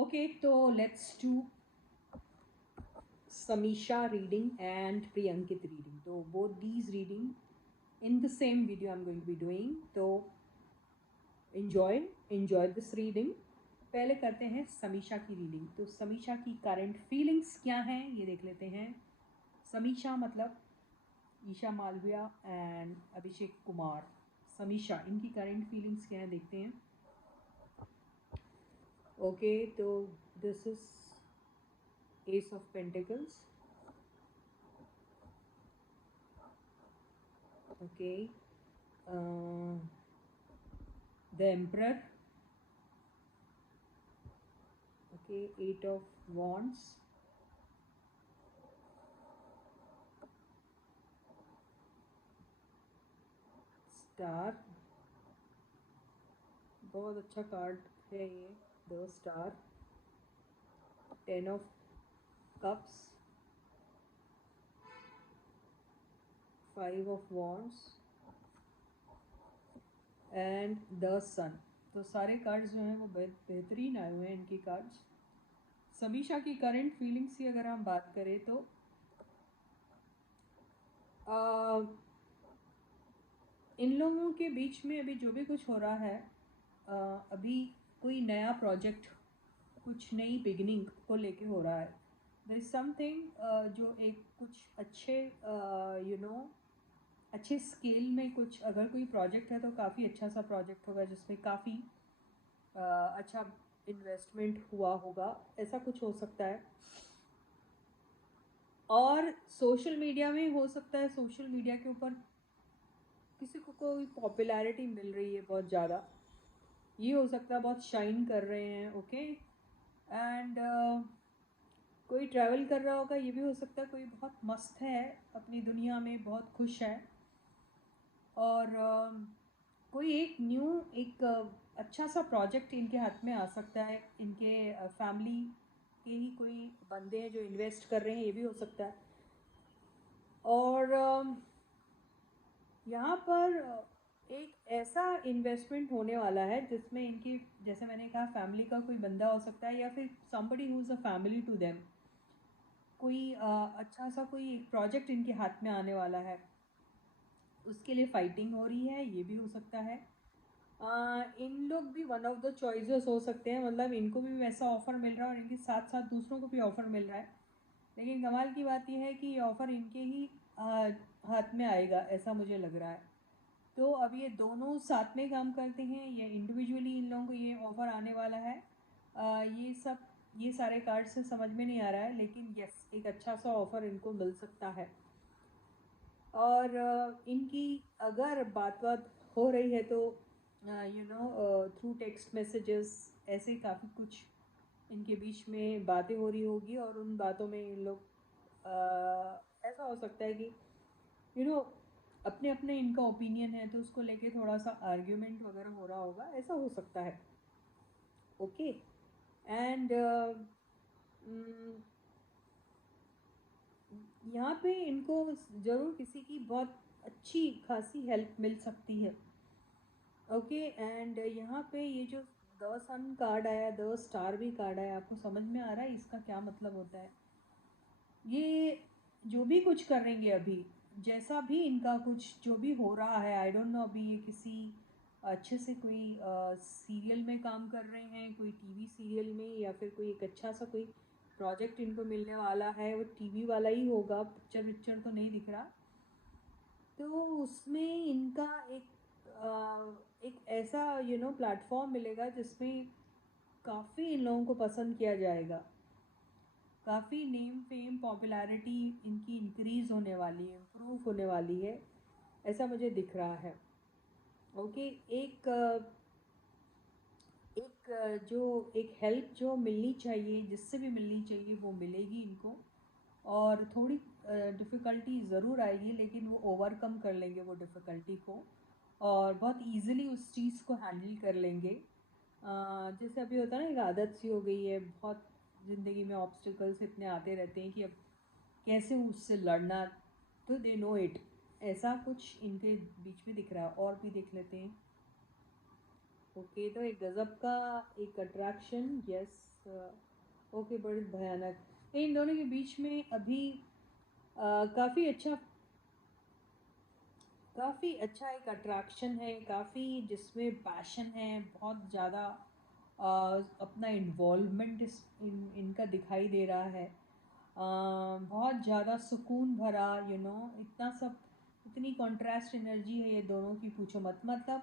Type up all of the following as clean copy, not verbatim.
Okay, so let's do Samisha reading and Priyankit reading. So both these reading in the same video I'm going to be doing. So enjoy this reading. पहले करते हैं समीशा की reading. तो समीशा की current feelings क्या हैं ये देख लेते हैं। समीशा मतलब ईशा मालविया एंड अभिषेक कुमार। समीशा इनकी करंट फीलिंग्स क्या हैं देखते हैं। ओके, तो this is S of pentacles. Okay, the emperor. Okay, 8 of wands, star, बहुत अच्छा कार्ड है ये, the star. 10 of cups, 5 of wands and the sun. तो सारे कार्ड्स जो हैं वो बेहतरीन आए हुए हैं इनके कार्ड्स। समीशा की करंट फीलिंग्स की अगर हम बात करें तो इन लोगों के बीच में अभी जो भी कुछ हो रहा है, अभी कोई नया प्रोजेक्ट, कुछ नई बिगिनिंग को लेके हो रहा है। देयर इज समथिंग जो एक कुछ अच्छे अच्छे स्केल में कुछ अगर कोई प्रोजेक्ट है तो काफ़ी अच्छा सा प्रोजेक्ट होगा जिसमें काफ़ी अच्छा इन्वेस्टमेंट हुआ होगा, ऐसा कुछ हो सकता है। और सोशल मीडिया में हो सकता है, सोशल मीडिया के ऊपर किसी को कोई पॉपुलैरिटी मिल रही है बहुत ज़्यादा, ये हो सकता है बहुत शाइन कर रहे हैं। ओके, एंड कोई ट्रैवल कर रहा होगा, ये भी हो सकता है कोई बहुत मस्त है अपनी दुनिया में, बहुत खुश है। और कोई एक न्यू एक अच्छा सा प्रोजेक्ट इनके हाथ में आ सकता है। इनके फैमिली के ही कोई बंदे हैं जो इन्वेस्ट कर रहे हैं, ये भी हो सकता है। और यहाँ पर एक ऐसा इन्वेस्टमेंट होने वाला है जिसमें इनकी, जैसे मैंने कहा, फैमिली का कोई बंदा हो सकता है या फिर somebody who is a family to them. कोई अच्छा सा कोई एक प्रोजेक्ट इनके हाथ में आने वाला है, उसके लिए फाइटिंग हो रही है, ये भी हो सकता है। इन लोग भी वन ऑफ द चॉइसेस हो सकते हैं, मतलब इनको भी वैसा ऑफ़र मिल रहा है और इनके साथ साथ दूसरों को भी ऑफ़र मिल रहा है। लेकिन कमाल की बात यह है कि ये ऑफ़र इनके ही हाथ में आएगा, ऐसा मुझे लग रहा है। तो अब ये दोनों साथ में काम करते हैं या इंडिविजुअली इन लोगों को ये ऑफ़र आने वाला है, ये सारे कार्ड से समझ में नहीं आ रहा है, लेकिन यस, एक अच्छा सा ऑफ़र इनको मिल सकता है। और इनकी अगर बात हो रही है तो थ्रू टेक्स्ट मैसेजेस ऐसे काफ़ी कुछ इनके बीच में बातें हो रही होगी, और उन बातों में इन लोग ऐसा हो सकता है कि अपने अपने इनका ओपिनियन है तो उसको लेके थोड़ा सा आर्ग्यूमेंट वगैरह हो रहा होगा, ऐसा हो सकता है। ओके, एंड यहाँ पे इनको ज़रूर किसी की बहुत अच्छी खासी हेल्प मिल सकती है। ओके, एंड यहाँ पे ये जो द सन कार्ड आया, द स्टार भी कार्ड आया, आपको समझ में आ रहा है इसका क्या मतलब होता है? ये जो भी कुछ करेंगे अभी, जैसा भी इनका कुछ जो भी हो रहा है, आई डोंट नो, अभी ये किसी अच्छे से कोई सीरियल में काम कर रहे हैं, कोई टीवी सीरियल में, या फिर कोई एक अच्छा सा कोई प्रोजेक्ट इनको मिलने वाला है, वो टीवी वाला ही होगा, पिक्चर विक्चर तो नहीं दिख रहा। तो उसमें इनका एक ऐसा प्लेटफॉर्म मिलेगा जिसमें काफ़ी इन लोगों को पसंद किया जाएगा, काफ़ी नेम फेम पॉपुलैरिटी इनकी इंक्रीज़ होने वाली है, इम्प्रूव होने वाली है, ऐसा मुझे दिख रहा है। ओके, जो एक हेल्प जो मिलनी चाहिए, जिससे भी मिलनी चाहिए, वो मिलेगी इनको। और थोड़ी डिफ़िकल्टी ज़रूर आएगी, लेकिन वो ओवरकम कर लेंगे वो डिफ़िकल्टी को, और बहुत ईज़िली उस चीज़ को हैंडल कर लेंगे। जैसे अभी होता है ना, एक आदत सी हो गई है, बहुत ज़िंदगी में ऑब्स्टिकल्स इतने आते रहते हैं कि अब कैसे उससे लड़ना, तो दे नो इट, ऐसा कुछ इनके बीच में दिख रहा है। और भी देख लेते हैं। ओके, तो एक गजब का एक अट्रैक्शन, यस। ओके, बड़ी भयानक। इन दोनों के बीच में अभी काफ़ी अच्छा, काफ़ी अच्छा एक अट्रैक्शन है, काफ़ी जिसमें पैशन है बहुत ज़्यादा। अपना इन्वॉल्वमेंट इनका दिखाई दे रहा है। बहुत ज़्यादा सुकून भरा, इतना सब, इतनी कॉन्ट्रास्ट एनर्जी है ये दोनों की, पूछो मत। मतलब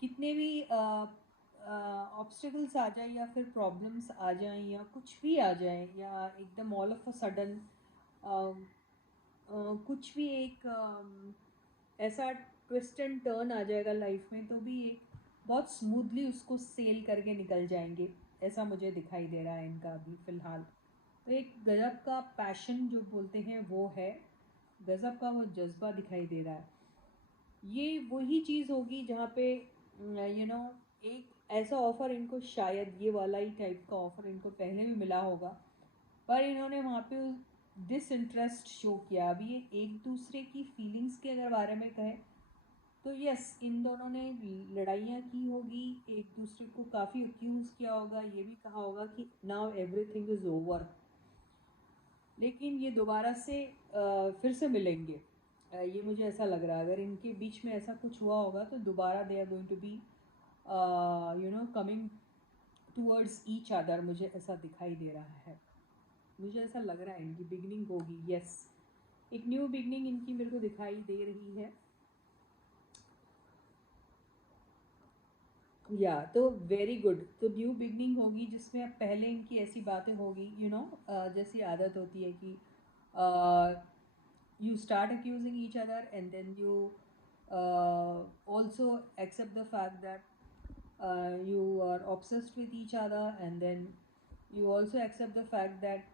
कितने भी ऑब्स्टिकल्स आ जाए या फिर प्रॉब्लम्स आ जाएं या कुछ भी आ जाए, या एकदम ऑल ऑफ अ सडन कुछ भी एक ऐसा ट्विस्ट एंड टर्न आ जाएगा लाइफ में, तो भी एक बहुत स्मूथली उसको सेल करके निकल जाएंगे, ऐसा मुझे दिखाई दे रहा है इनका अभी फ़िलहाल। तो एक गज़ब का पैशन जो बोलते हैं वो है, गज़ब का वो जज्बा दिखाई दे रहा है। ये वही चीज़ होगी जहाँ पे एक ऐसा ऑफ़र इनको, शायद ये वाला ही टाइप का ऑफ़र इनको पहले भी मिला होगा, पर इन्होंने वहाँ पे डिसइंटरेस्ट शो किया। अभी ये एक दूसरे की फीलिंग्स के अगर बारे में कहें तो यस, इन दोनों ने लड़ाइयाँ की होगी, एक दूसरे को काफ़ी अक्यूज़ किया होगा, ये भी कहा होगा कि नाउ एवरीथिंग इज़ ओवर, लेकिन ये दोबारा से फिर से मिलेंगे। ये मुझे ऐसा लग रहा है, अगर इनके बीच में ऐसा कुछ हुआ होगा तो दोबारा they are going to be coming towards each other, मुझे ऐसा दिखाई दे रहा है। मुझे ऐसा लग रहा है इनकी बिगनिंग होगी, यस, एक न्यू बिगनिंग इनकी मेरे को दिखाई दे रही है। या तो वेरी गुड, तो न्यू बिगनिंग होगी जिसमें अब पहले इनकी ऐसी बातें होगी, जैसी आदत होती है कि you start accusing each other, and then you also accept the fact that you are obsessed with each other, and then you also accept the fact that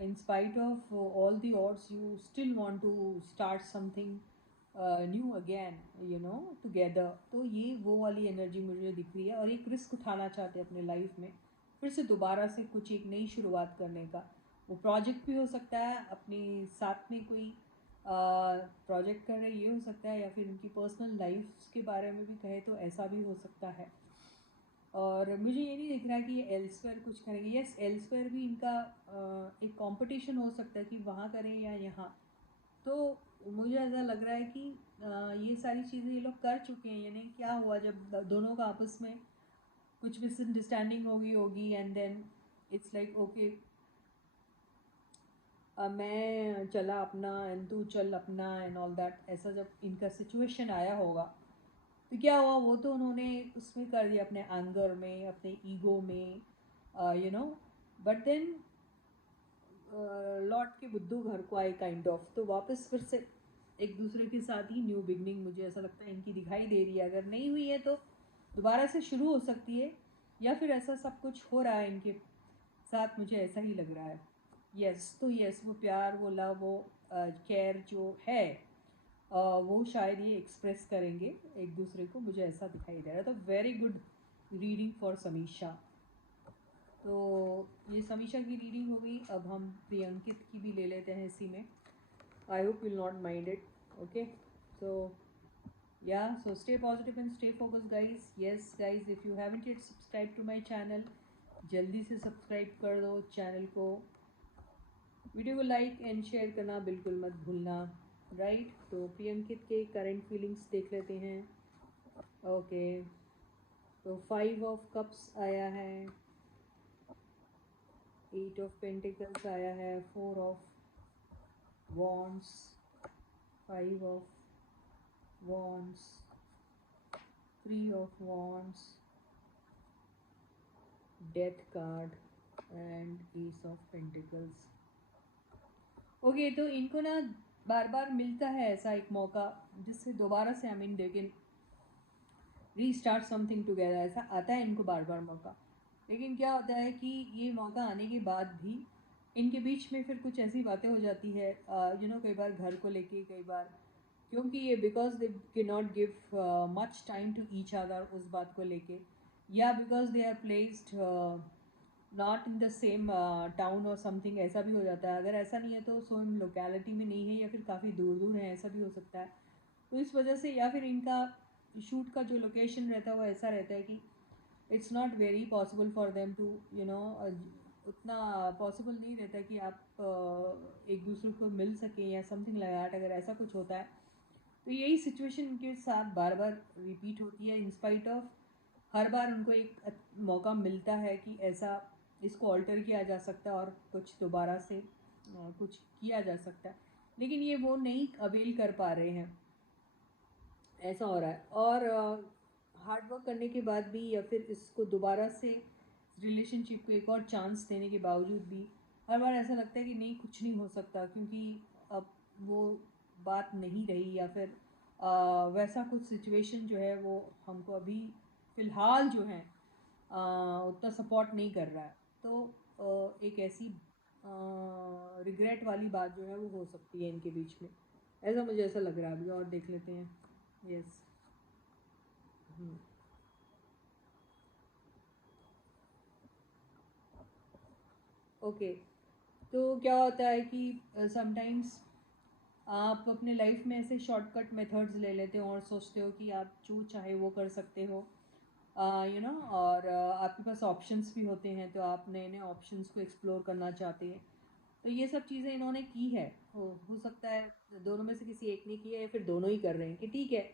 in spite of all the odds you still want to start something new again, together. तो ये वो वाली energy मुझे दिख रही है, और एक रिस्क उठाना चाहते हैं अपने लाइफ में, फिर से दोबारा से कुछ एक नई शुरुआत करने का। वो प्रोजेक्ट भी हो सकता है, अपने साथ में कोई प्रोजेक्ट कर रहे, ये हो सकता है, या फिर उनकी पर्सनल लाइफ के बारे में भी कहे तो ऐसा भी हो सकता है। और मुझे ये नहीं दिख रहा है कि ये एल्सवेयर कुछ करेंगे। यस, एल्सवेयर भी इनका एक कंपटीशन हो सकता है कि वहाँ करें या यहाँ। तो मुझे ऐसा लग रहा है कि ये सारी चीज़ें ये लोग कर चुके हैं, यानी क्या हुआ जब दोनों का आपस में कुछ मिसअंडरस्टैंडिंग होगी, and then it's like okay, मैं चला अपना एंड तू चल अपना एंड ऑल दैट, ऐसा जब इनका सिचुएशन आया होगा तो क्या हुआ, वो तो उन्होंने उसमें कर दिया अपने एंगर में, अपने ईगो में, बट देन लौट के बुद्धू घर को आए काइंड ऑफ, तो वापस फिर से एक दूसरे के साथ ही न्यू बिगनिंग मुझे ऐसा लगता है इनकी दिखाई दे रही है। अगर नहीं हुई है तो दोबारा से शुरू हो सकती है, या फिर ऐसा सब कुछ हो रहा है इनके साथ, मुझे ऐसा ही लग रहा है। यस, तो यस, वो प्यार, वो लव, वो केयर जो है, वो शायद ये एक्सप्रेस करेंगे एक दूसरे को, मुझे ऐसा दिखाई दे रहा है। तो very good reading for Samisha. तो ये समीशा की रीडिंग हो गई, अब हम प्रियंकित की भी ले लेते हैं इसी में। I hope will not mind it. Okay, so yeah, so stay positive and stay focused guys. Yes guys, if you haven't yet subscribed to my channel, जल्दी से सब्सक्राइब कर दो चैनल को, वीडियो को लाइक एंड शेयर करना बिल्कुल मत भूलना, राइट। तो प्रियंकित के करंट फीलिंग्स देख लेते हैं। ओके, तो 5 ऑफ कप्स आया है, 8 ऑफ पेंटिकल्स आया है, 4 of wands, 5 of wands, 3 of wands, death card and S of pentacles. Okay, तो इनको ना बार बार मिलता है ऐसा एक मौका जिससे दोबारा से they can restart something together, ऐसा आता है इनको बार बार मौका। लेकिन क्या होता है कि ये मौका आने के बाद भी इनके बीच में फिर कुछ ऐसी बातें हो जाती है, कई बार घर को लेके, कई बार क्योंकि ये बिकॉज दे के not give much time to each other उस बात को लेके, या because they are placed not in the same town और समथिंग, ऐसा भी हो जाता है। अगर ऐसा नहीं है तो सेम लोकेलिटी में नहीं है, या फिर काफ़ी दूर दूर है, ऐसा भी हो सकता है। तो इस वजह से, या फिर इनका शूट का जो लोकेशन रहता है वो ऐसा रहता है कि it's not very possible for them to उतना पॉसिबल नहीं रहता कि आप एक दूसरे को मिल सकें या समथिंग लाइक दैट। अगर ऐसा कुछ होता है तो यही सिचुएशन उनके साथ बार बार रिपीट होती है, इंस्पाइट ऑफ हर बार उनको एक मौका मिलता है कि ऐसा इसको ऑल्टर किया जा सकता है और कुछ दोबारा से कुछ किया जा सकता है, लेकिन ये वो नहीं अवेल कर पा रहे हैं, ऐसा हो रहा है। और हार्ड वर्क करने के बाद भी या फिर इसको दोबारा से रिलेशनशिप को एक और चांस देने के बावजूद भी हर बार ऐसा लगता है कि नहीं, कुछ नहीं हो सकता, क्योंकि अब वो बात नहीं रही या फिर वैसा कुछ सिचुएशन जो है वो हमको अभी फ़िलहाल जो है उतना सपोर्ट नहीं कर रहा है। तो एक ऐसी रिग्रेट वाली बात जो है वो हो सकती है इनके बीच में, ऐसा मुझे ऐसा लग रहा है। अभी और देख लेते हैं। यस। ओके। तो क्या होता है कि समटाइम्स आप अपने लाइफ में ऐसे शॉर्टकट मेथड्स ले लेते हो और सोचते हो कि आप जो चाहे वो कर सकते हो, और आपके पास ऑप्शंस भी होते हैं, तो आप नए नए ऑप्शंस को एक्सप्लोर करना चाहते हैं। तो ये सब चीज़ें इन्होंने की है। हो सकता है दोनों में से किसी एक ने की है या फिर दोनों ही कर रहे हैं कि ठीक है,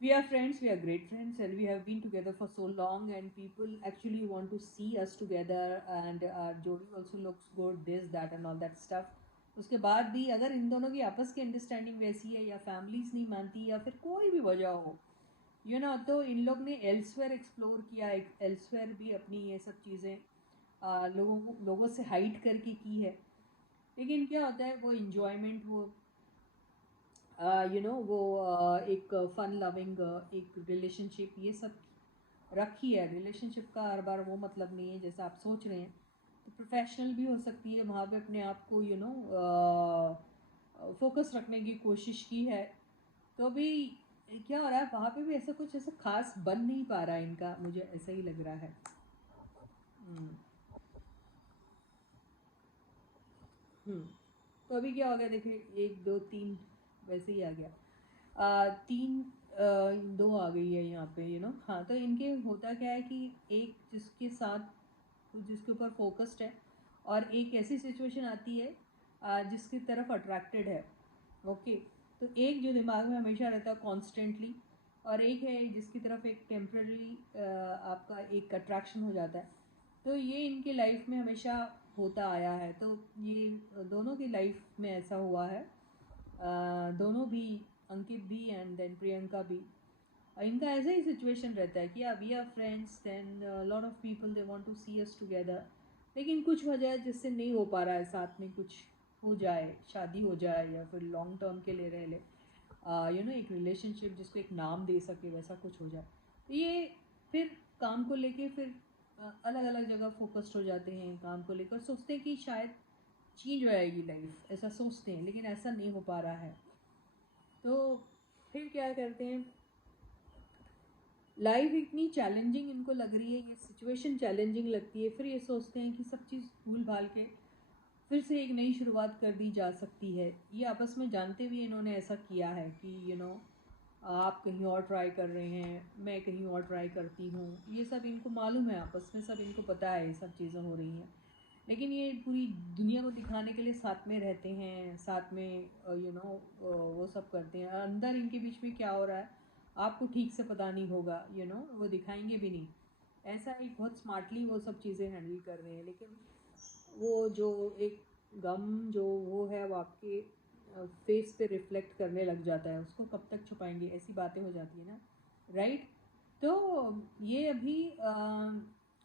we are friends, we are great friends, and we have been together for so long, and people actually want to see us together, and Jodi also looks good, this, that, and all that stuff. उसके बाद भी अगर इन दोनों की आपस की understanding वैसी है या फैमिलीज नहीं मानती या फिर कोई भी वजह हो, तो इन लोग ने एल्सवेयर एक्सप्लोर किया, एल्सवेयर भी अपनी ये सब चीज़ें लोगों से हाइड करके की है। लेकिन क्या होता है, वो इन्जॉयमेंट, वो वो एक फन लविंग एक रिलेशनशिप, ये सब रखी है। रिलेशनशिप का हर बार वो मतलब नहीं है जैसा आप सोच रहे हैं। तो प्रोफेशनल भी हो सकती है, वहाँ पे अपने आप को फोकस रखने की कोशिश की है। तो अभी क्या हो रहा है, वहाँ पे भी ऐसा कुछ ऐसा खास बन नहीं पा रहा है इनका, मुझे ऐसा ही लग रहा है। हम्म। हम्म। तो अभी क्या हो गया, देखिए, एक दो तीन वैसे ही आ गया। तीन दो आ गई है यहाँ पे, हाँ। तो इनके होता क्या है कि एक जिसके साथ जिसके ऊपर फोकस्ड है, और एक ऐसी सिचुएशन आती है जिसकी तरफ अट्रैक्टेड है। ओके। तो एक जो दिमाग में हमेशा रहता है कॉन्स्टेंटली, और एक है जिसकी तरफ एक टेम्पररी आपका एक अट्रैक्शन हो जाता है। तो ये इनकी लाइफ में हमेशा होता आया है। तो ये दोनों की लाइफ में ऐसा हुआ है। दोनों भी, अंकित भी एंड देन प्रियंका भी, इनका ऐसा ही सिचुएशन रहता है कि we are friends, then lot of people they want to see us together, लेकिन कुछ वजह है जिससे नहीं हो पा रहा है साथ में कुछ हो जाए, शादी हो जाए या फिर लॉन्ग टर्म के लिए रह ले, एक रिलेशनशिप जिसको एक नाम दे सके, वैसा कुछ हो जाए। तो ये फिर काम को लेके फिर अलग अलग जगह फोकस्ड हो जाते हैं, काम को लेकर सोचते हैं कि शायद चेंज हो जाएगी लाइफ, ऐसा सोचते हैं, लेकिन ऐसा नहीं हो पा रहा है। तो फिर क्या करते हैं, लाइफ इतनी चैलेंजिंग इनको लग रही है, ये सिचुएशन चैलेंजिंग लगती है, फिर ये सोचते हैं कि सब चीज़ भूल भाल के फिर से एक नई शुरुआत कर दी जा सकती है। ये आपस में जानते हुए इन्होंने ऐसा किया है कि आप कहीं और ट्राई कर रहे हैं, मैं कहीं और ट्राई करती हूँ, ये सब इनको मालूम है, आपस में सब इनको पता है ये सब चीज़ें हो रही हैं। लेकिन ये पूरी दुनिया को दिखाने के लिए साथ में रहते हैं, साथ में वो सब करते हैं। अंदर इनके बीच में क्या हो रहा है आपको ठीक से पता नहीं होगा, वो दिखाएंगे भी नहीं। ऐसा एक बहुत स्मार्टली वो सब चीज़ें हैंडल कर रहे हैं, लेकिन वो जो एक गम जो वो है वो आपके फेस पे रिफ्लेक्ट करने लग जाता है, उसको कब तक छुपाएंगे, ऐसी बातें हो जाती है ना, राइट। तो ये अभी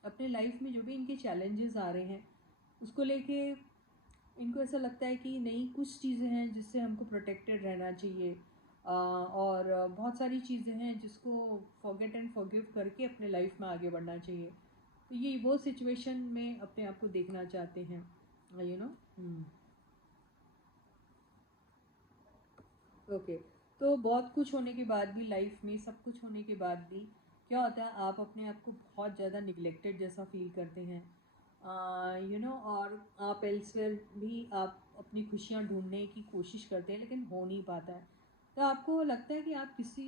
अपने लाइफ में जो भी इनके चैलेंजेस आ रहे हैं उसको लेके इनको ऐसा लगता है कि नहीं, कुछ चीज़ें हैं जिससे हमको प्रोटेक्टेड रहना चाहिए, और बहुत सारी चीज़ें हैं जिसको फॉरगेट एंड फॉरगिव करके अपने लाइफ में आगे बढ़ना चाहिए। तो ये वो सिचुएशन में अपने आप को देखना चाहते हैं, यू नो। ओके। तो बहुत कुछ होने के बाद भी, लाइफ में सब कुछ होने के बाद भी क्या होता है, आप अपने आप को बहुत ज़्यादा निगलेक्टेड जैसा फील करते हैं, और आप एल्सवेयर भी आप अपनी खुशियाँ ढूंढने की कोशिश करते हैं, लेकिन हो नहीं पाता है। तो आपको लगता है कि आप किसी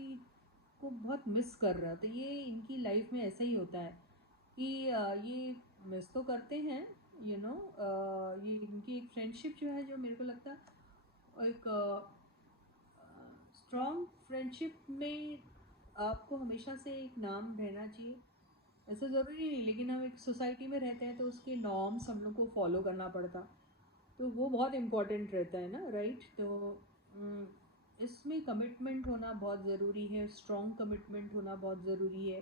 को बहुत मिस कर रहा है। तो ये इनकी लाइफ में ऐसा ही होता है कि ये मिस तो करते हैं, ये इनकी एक फ्रेंडशिप जो है, जो मेरे को लगता है एक स्ट्रॉन्ग फ्रेंडशिप में आपको हमेशा से एक नाम रहना चाहिए। ऐसा ज़रूरी नहीं, लेकिन हम एक सोसाइटी में रहते हैं तो उसके नॉर्म्स हम लोग को फॉलो करना पड़ता, तो वो बहुत इम्पोर्टेंट रहता है ना, राइट। तो उम, इसमें कमिटमेंट होना बहुत ज़रूरी है, स्ट्रॉन्ग कमिटमेंट होना बहुत ज़रूरी है।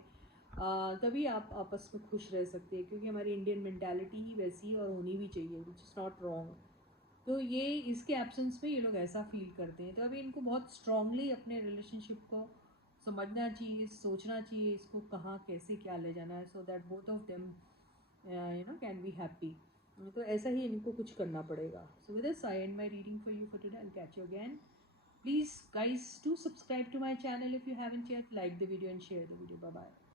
तभी आप आपस में खुश रह सकते हैं, क्योंकि हमारी इंडियन मेंटालिटी ही वैसी है और होनी भी चाहिए, विच इज़ नॉट रॉन्ग। तो ये इसके एब्सेंस में ये लोग ऐसा फील करते हैं, तो अभी इनको बहुत स्ट्रांगली अपने रिलेशनशिप को समझना चाहिए, सोचना चाहिए इसको कहाँ कैसे क्या ले जाना है, so that both of them can be happy. तो ऐसा ही इनको कुछ करना पड़ेगा। So with this I and my reading for you for today. I will catch you again. Please guys do subscribe to my channel if you haven't yet. Like the video and share the video. Bye bye.